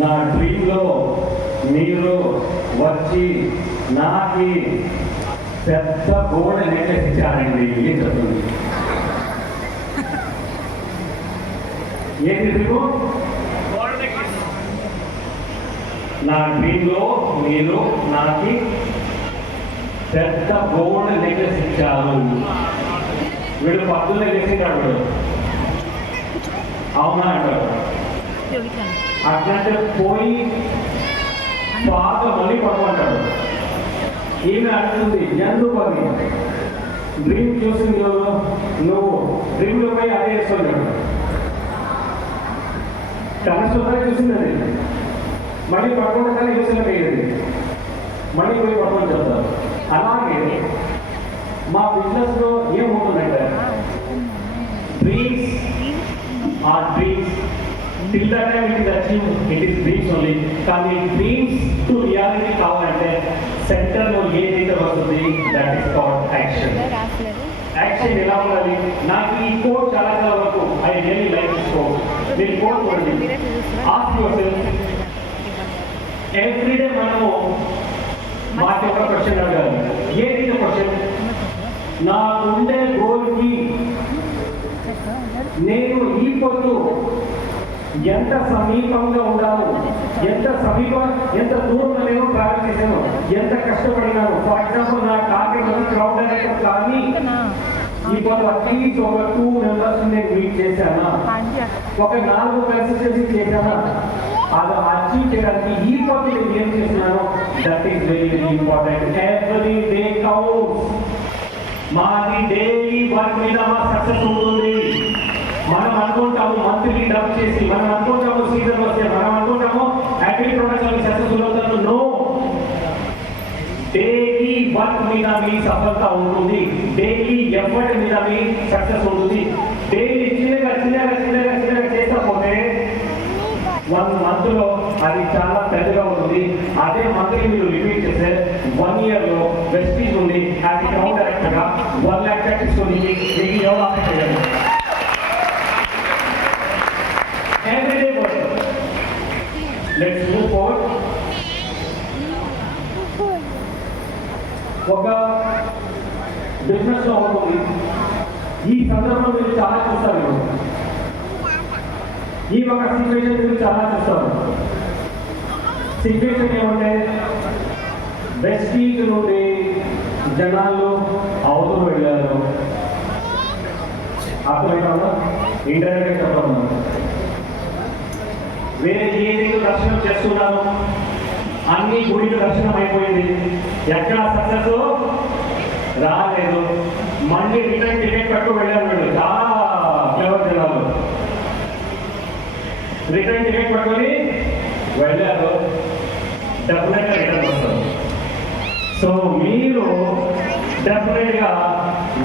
నా డ్రీమ్లో మీరు వచ్చి నాకు పెద్ద గోల్డ్ నెక్లెస్ ఇచ్చారండి. ఏం చెప్తుంది? ఏంటి డ్రీము? నా డ్రీమ్లో మీరు నాకు పెద్ద గోల్డ్ నెక్లెస్ ఇచ్చారు. వీడు పద్దులే చేసేటాడు వీడు. అవునా అంటారు. అట్లాంటి పోయి పాత మళ్ళీ పడమంటాడు. ఈమె అంటుంది ఎందుకు అది? డ్రీమ్ చూసింది నువ్వు డ్రీమ్లో పోయి అదే వేస్తున్నాడు. కనసుగా చూసింది అది మళ్ళీ పడకుండా కానీ యూస్లో పోయేది మళ్ళీ పోయి పడమని చెప్తారు. అలాగే మా బిజినెస్లో ఏముంటుందంటే dreams are dreams till the time it is achieved, it is dreams only. కానీ డ్రీమ్స్ టు రియాలిటీ కావాలంటే సెంటర్లో ఏదైతే వస్తుంది that is called action. Action ఎలా ఉండాలి? నాకు ఈ కోడ్ చాలా చాలా వరకు I really like this code. మీరు కోడ్ చూడండి. ఆస్క్ యువర్ సెల్ఫ్ ఎవ్రీడే మనము మాకు ఒక క్వశ్చన్ అడగాలి. ఏంటి క్వశ్చన్? నాకు ఉండే గోల్కి నేను ఈ పొద్దు ఎంత సమీపంగా ఉండాలి, ఎంత దూరంలో నేను ట్రావెల్ చేశాను, ఎంత కష్టపడినాను. ఫర్ ఎగ్జాంపుల్ నా టార్గెట్ క్రౌడ్ డైరెక్టర్ కానీ ఈ పొద్దు అట్లీస్ట్ ఒక 2 మెంబర్స్ నేను మీట్ చేశానా, ఒక 4 కన్సిస్టెన్సీ చేశానా, అది అచీవ్ చేయడానికి ఈ పొద్దు నేను ఏం చేస్తున్నాను that is very very important. Every day counts. మాది డైలీ వర్క్ మీద మా సక్సెస్ ఉంటుంది. మనం అనుకుంటాము మంత్లీ డబ్ చేసి, మనం అనుకుంటాము సీజన్ వస్తే, మనం అనుకుంటాము అగ్రి ప్రొడక్షన్ సక్సెస్ఫుల్ అవుతాను. నో, డైలీ వర్క్ మీద మీ సఫలత ఉంటుంది. డైలీ ఎఫర్ట్ మీద మీ సక్సెస్ ఉంటుంది. డైలీ చిన్నగా చేస్తా పోతే 1 మంత్లో అది చాలా పెద్దగా ఉంటుంది. అదే మంత్లీ మీరు రిపీట్ చేస్తే 1 ఇయర్లో వెస్టీజ్ ఉంది. అది క్రౌడ్ డైరెక్టర్గా 1 lakh తీసుకొని మీకు ఎవరు ఆఫర్ చేయాలి? Everyday work. Let's move forward. ఒక బిజినెస్ లో ఉంటుంది. ఈ సందర్భంలో మీరు చాలా చూస్తారు. ఈ ఒక సిచ్యువేషన్ మీరు చాలా చూస్తారు. సిచ్యువేషన్ ఏమంటే వెస్టీజ్ నుండి జనాలు అవతల వెళ్ళారు. అర్థమైనా? ఇండైరెక్ట్ గా చెప్పడం వేరే ఏదైతే దర్శనం చేస్తున్నాను అన్ని గుడికి దర్శనం అయిపోయింది. ఎక్కడ సక్సెస్ రాలేదు. మళ్ళీ రిటర్న్ టికెట్ కట్టు వెళ్ళారు. వీళ్ళు చాలా క్లవర్ జనాలు. రిటర్న్ టికెట్ పట్టుకొని వెళ్ళారు. డెఫినెట్గా రిటర్న్ వస్తారు. సో మీరు డెఫినెట్గా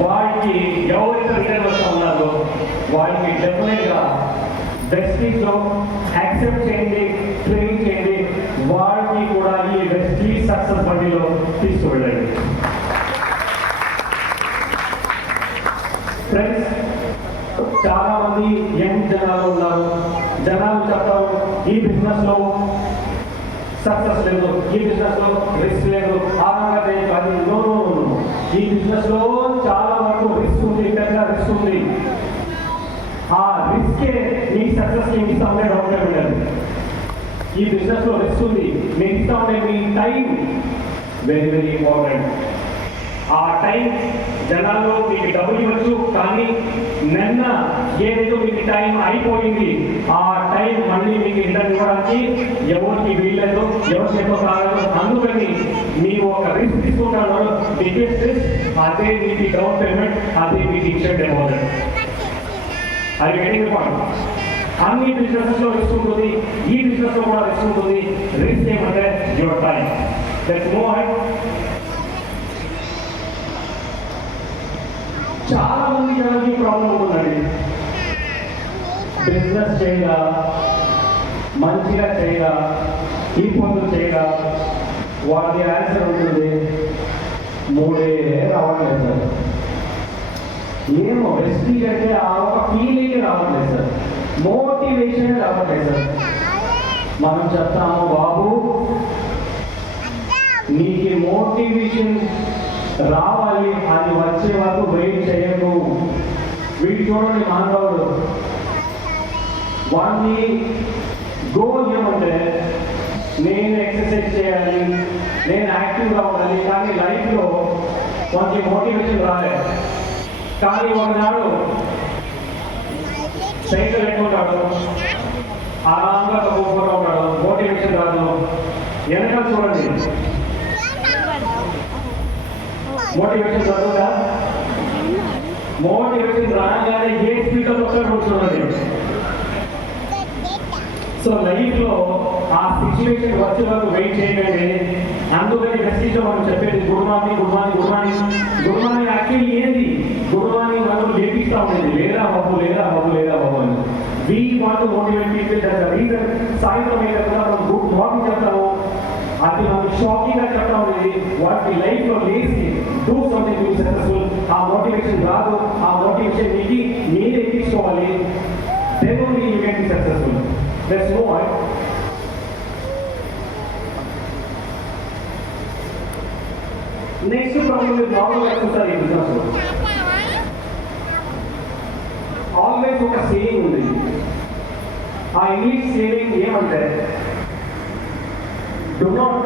వాడికి ఎవరైతే రిటర్న్ వస్తూ ఉన్నారో వాడికి డెఫినెట్గా వెస్టీజ్లో యాక్సెప్ట్ చేయండి, ట్రైన్ చేయండి. వాడికి కూడా ఈ వెస్టీజ్ సక్సెస్ బండిలో తీసుకువెళ్ళండి. ఫ్రెండ్స్, చాలా మంది యంగ్ జనాలు ఉన్నారు. జనాలు చెప్తారు ఈ బిజినెస్లో సక్సెస్ లేదు, ఈ బిజినెస్లో రిస్క్ లేదు, ఆనందంగా చేయదు. అది నో. ఈ బిజినెస్లో చాలా వరకు రిస్క్ ఉంది, పెద్ద రిస్క్ ఉంది. ఆ రిస్కే మీ సక్సెస్ మీకు ఇస్తా ఉండే డౌట్ ఉండదు. ఈ బిజినెస్లో రిస్క్ ఉంది. మీకు ఇస్తా ఉండే మీ టైం వెరీ వెరీ ఇంపార్టెంట్. ఆ టైం జనాల్లో మీకు డబ్బులు ఇవ్వచ్చు, కానీ నిన్న ఏదైతే మీకు టైం అయిపోయింది ఆ టైం మళ్ళీ మీకు రిటర్న్ ఇవ్వడానికి ఎవరికి వీల్లేదు, ఎవరు చెప్పగలరు. అందుకని మీరు ఒక రిస్క్ తీసుకుంటారు. బిగ్గెస్ట్ రిస్క్ అదే మీకు డౌన్ పేమెంట్, అదే మీకు ఇచ్చే డిపాజిట్. అది గెటింగ్ పాయింట్. అన్ని బిజినెస్ లో రిస్క్ ఉంటుంది, ఈ బిజినెస్ లో కూడా రిస్క్ ఉంటుంది. రిస్క్ ఏమంటే your time. Let's move ahead. చాలా మంది జనానికి ప్రాబ్లం ఉంటుందండి. బిజినెస్ చేయగా, మంచిగా చేయగా, ఈ పనులు చేయగా వాటి ఆన్సర్ ఉంటుంది 3 రావట్లేదు సార్. ఏమో వెస్టీజ్ అంటే ఆ ఒక ఫీలింగ్ రావట్లేదు సార్, మోటివేషన్ రావట్లేదు సార్. మనం చెప్తాము, బాబు నీకు మోటివేషన్ రావాలి, అది వచ్చే వరకు వెయిట్ చేయకు. వీటి చూడండి మానవుడు వాడిని గో ఏమంటే నేను ఎక్సర్సైజ్ చేయాలి, నేను యాక్టివ్గా ఉండాలి, కానీ లైఫ్లో వానికి మోటివేషన్ రాలేదు. కానీ ఒకనాడు సైకిల్ ఎక్కుంటాడు, ఆరాంగా పోకుండా ఉంటాడు, మోటివేషన్ రాదు. వెనకాల చూడండి, మోటివేషన్ రాదుగా, మోటివేషన్ రాగానే ఏ స్పీకర్ వచ్చాడు చూడండి. సో లైఫ్లో ఆ సిచ్యువేషన్ వచ్చే వరకు వెయిట్ చేయకండి. అందుకని మెసేజ్లో మనం చెప్పేది good morning, good morning, good morning. Good morning actually ఏంది? గుడ్ మార్నింగ్ మనం లేపిస్తూ ఉండేది, లేదా బాబు, లేదా బాబు, లేదా బాబు అని. We want to motivate people. That's the reason సాయంత్రం అయిన కదా మనం గుడ్ మార్నింగ్ చెప్తాము. అది మనం షాకింగ్గా చెప్తా ఉండేది. వాటి లైఫ్లో లేచి do something to be successful. ఆ మోటివేషన్ రాదు, ఆ మోటివేషన్ మీకు మీరే తీసుకోవాలి. Then only you can be successful. Let's move on. Next problem is normal exercise in business. Always ఒక సేయింగ్ ఉంది. ఆ ఇంగ్లీష్ సేయింగ్ ఏమంటే do not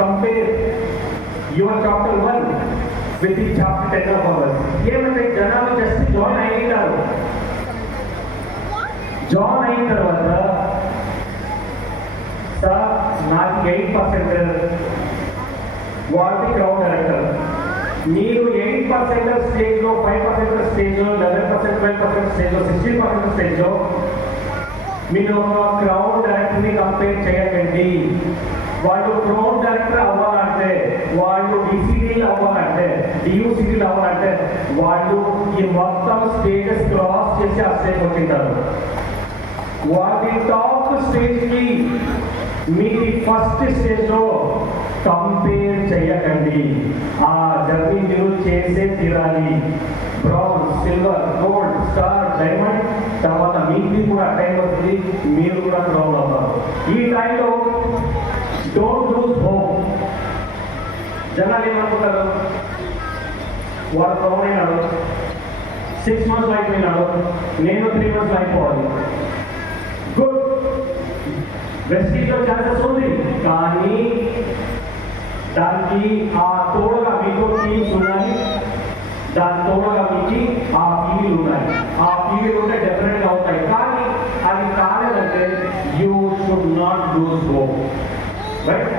compare your chapter 1 with the chapter 10 of ours. ఏమంటే జనాలు just join అయ్యారు. Join అయిన తర్వాత sir నాకు 8% వాటి క్రౌడ్ డైరెక్టర్, మీరు 8% స్టేజ్లో, 5% స్టేజ్లో, 11%, 12% స్టేజ్లో, 16% స్టేజ్లో మీరు ఒక క్రౌడ్ డైరెక్టర్ని కంపేర్ చేయకండి. వాళ్ళు క్రౌడ్ డైరెక్టర్ అవ్వాలంటే, వాళ్ళు డిసిడీలు అవ్వాలంటే, డియూసిడీలు అవ్వాలంటే వాళ్ళు ఈ మొత్తం స్టేజెస్ క్రాస్ చేసి ఆ స్టేజ్ వచ్చింటారు. వాటి టాప్ స్టేజ్కి మీ ఫస్ట్ స్టేజ్లో కంపేర్ చేయకండి. ఆ జర్నీ మీరు చేసే తీరాలి. Brown, silver, gold, star, diamond, తర్వాత మీకు కూడా టైం వస్తుంది, మీరు కూడా క్రౌన్ అవుతారు. ఈ టైంలో డోంట్ లూజ్ హోప్. జనాలు ఏమనుకుంటారు, వాడు క్రౌన్ అయినాడు, 6 months అయిపోయినాడు, నేను 3 months అయిపోవాలి. గుడ్, వెస్టీజ్లో ఛాన్సెస్ ఉంది, కానీ దానికి ఆ తోడుగా మీకు టీమ్స్ ఉన్నాయి, దాని తోడుగా మీకు ఆ పీవీలు ఉన్నాయి. ఆ పీవీలు ఉంటే డెఫినెట్గా అవుతాయి. కానీ అది కాలేదంటే you should not lose hope, right?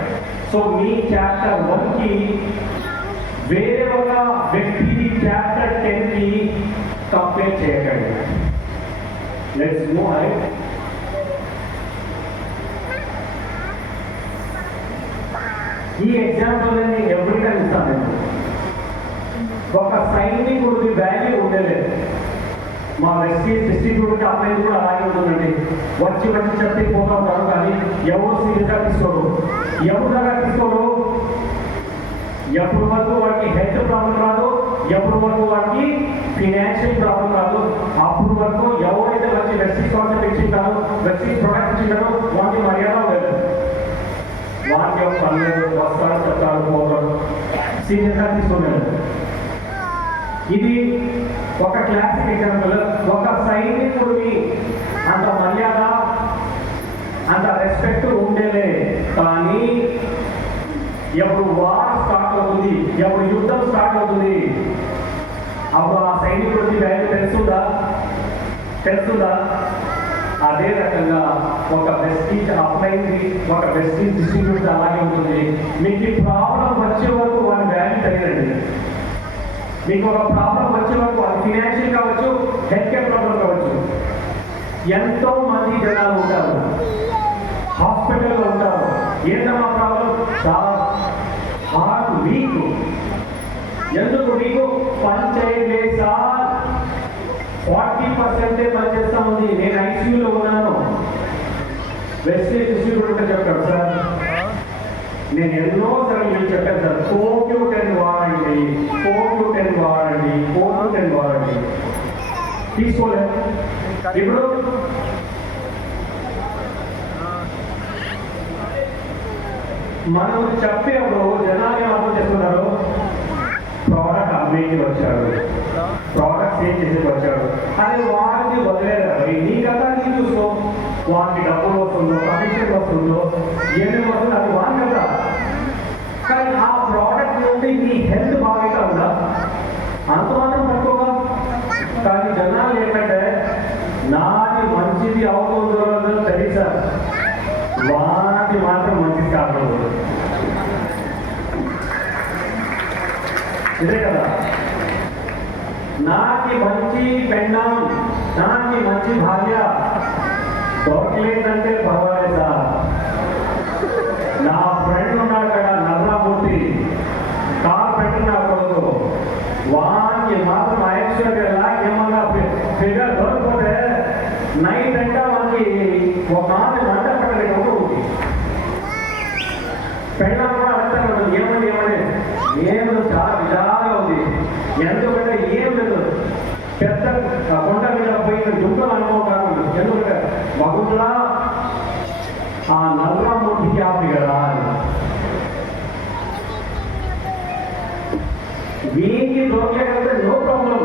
So మీ చాప్టర్ 1కి వేరే ఒక వ్యక్తికి చాప్టర్ 10కి కంపేర్ చేయకండి. Let's move ahead. ఈ ఎగ్జాంపుల్ నేను ఎవ్రీ టైం ఇస్తాను. ఒక సైనికుడికి వాల్యూ ఉండలేదు. మా వెస్టీజ్ డిస్ట్రిబ్యూటర్కి అప్లై కూడా అలాగే ఉంటుందండి. వచ్చి చెప్తే పోతా ఉంటారు, కానీ ఎవరు సీరియస్గా తీసుకోరు. ఎవరు తీసుకోరు, ఎప్పటి వరకు వాడికి హెల్త్ ప్రాబ్లం రాదు, ఎప్పటి వరకు వాడికి ఫినాన్షియల్ ప్రాబ్లం రాదు, అప్పుడు వరకు ఎవరైతే వచ్చి వెస్టీజ్ కాన్సెప్ట్ ఇచ్చింటారో, వెస్టీజ్ ప్రొడక్ట్ ఇచ్చింటారో వాడికి మర్యాద ఉండదు. వాటి పనులు వస్తారు, చెప్తారు, పోతారు, సీరియస్గా తీసుకున్నారు. ఇది ఒక క్లాసిక్ ఎగ్జాంపుల్. ఒక సైనికుడికి అంత మర్యాద, అంత రెస్పెక్ట్ ఉండేలే, కానీ ఎప్పుడు వార్ స్టార్ట్ అవుతుంది, ఎప్పుడు యుద్ధం స్టార్ట్ అవుతుంది, అప్పుడు ఆ సైనికుడికి వాల్యూ తెలుస్తుందా? అదే రకంగా ఒక వెస్టీజ్ అప్లైంది, ఒక వెస్టీజ్ డిస్ట్రిబ్యూటర్ అలాగే ఉంటుంది. మీకు ప్రాబ్లం వచ్చే వరకు వాడి వాల్యూ తెలియదండి. మీకు ఒక ప్రాబ్లం వచ్చే వరకు, అది ఫినాన్షియల్ కావచ్చు, హెల్త్ కేర్ ప్రాబ్లం కావచ్చు. ఎంతో మంది జనాలు ఉంటారు, హాస్పిటల్లో ఉంటారు. ఏంటమ్మా ప్రాబ్లం? Heart weak. ఎందుకు మీకు పని చేయలేసా? 40% పనిచేస్తా ఉంది, నేను ఐసీయూలో ఉన్నాను. వెస్టీజ్ డిస్ట్రిబ్యూటర్ చెప్తాడు, సార్ నేను ఎన్నో సార్లు మీకు చెప్పాను సార్, 4-10 వాడండి, 4-10 వాడండి, 4-10 వాడండి, తీసుకోలేదు. ఇప్పుడు మనం చెప్పేప్పుడు జనాలు ఏం అర్థం చేస్తున్నారు, ప్రోడక్ట్ అమ్మేకి వచ్చాడు, ప్రోడక్ట్ సేల్ చేసేకి వచ్చాడు అది వాడికి వదిలేదు. నీ కదా నీ చూసుకో, వాడికి డబ్బులు వస్తుందో కమిషన్ వస్తుందో ఏమేమి వస్తుందో అది వాడి కదా. కానీ ఆ ప్రోడక్ట్ నుండి నీ హెల్త్ బాగా ఉందా అంత మాత్రం పట్టుకోగా. కానీ జనాలు ఏంటంటే నాది మంచిది అవుతుందో తెలుసా, వాటి మాత్రం మంచిది కాకూడదు. ఇదే కదా, నాకి మంచి పెండం, నాకి మంచి భార్య దొరకలేదంటే పర్వాలేదు సార్. నా ఫ్రెండ్ ఉన్నాడు కదా నల్లమూర్తి, కార్పెంటర్ నా కొడుకు, వానికి మాత్రం ఐశ్వర్యలా ఏమన్నా ఫిగర్ దొరకపోతే నైట్ అంటే మనకి ఒక మాట మంట పట్టలేదు. పెళ్ళం కూడా అడుగుతాను ఏమని ఏమని ఏమి చాలా విధాలుగా ఉంది, ఎందుకంటే ఏం లేదు పెద్ద కొండ మీద పోయిన దుఃఖం అనుకోవటాను. ఎందుకంటే మగులా ఆ నల్లమూర్తికి ఆపి కదా, వీరికి దొరకలేకపోతే నో ప్రాబ్లం,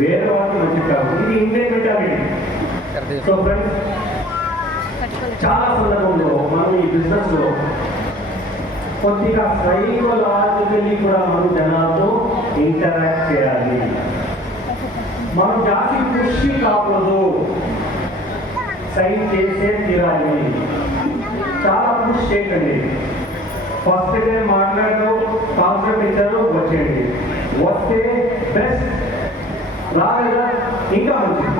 వేరే వాళ్ళకి మంచిది కాదు. ఇది ఇండియన్ మెంటాలిటీ. సో ఫ్రెండ్స్, చాలా సందర్భంలో మనం ఈ బిజినెస్ లో కొద్దిగా సైకలాజికల్లీ కూడా మనం జనాలతో ఇంటరాక్ట్ చేయాలి. మనం జాతి కృషి కాకూడదు, సైన్ చేసే తీరాలి. చాలా కృషి చేయకండి. ఫస్ట్ డే మాట్లాడుతూ కాన్సెప్ట్ ఇచ్చారు వచ్చేయండి, వస్తే బెస్ట్, రాలేదా ఇంకా మంచిది.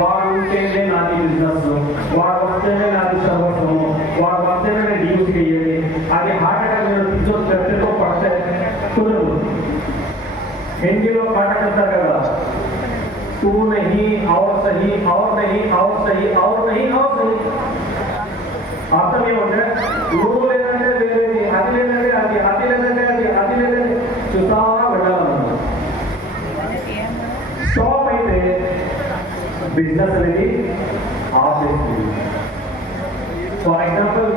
వాడు ఉంటేనే నాది బిజినెస్, వాడు వస్తేనే నాది సర్వస్వము, వాడు వస్తేనే నేను యూజ్ చేయాలి, అది హార్ట్ అటాక్ మీద తీసుకొచ్చి పడితే కుదరదు. హిందీలో పాట చెప్తారు కదా, तू नहीं और सही और नहीं और सही और नहीं और सही. అర్థం ఏమంటే నువ్వు లేదంటే వేరేది, అది లేదంటే అది, అది లేదంటే అది, అది లేదంటే చూస్తా వెళ్ళాలన్నమాట. స్టాప్ అయితే బిజినెస్ అనేది ఆపేస్తుంది. For example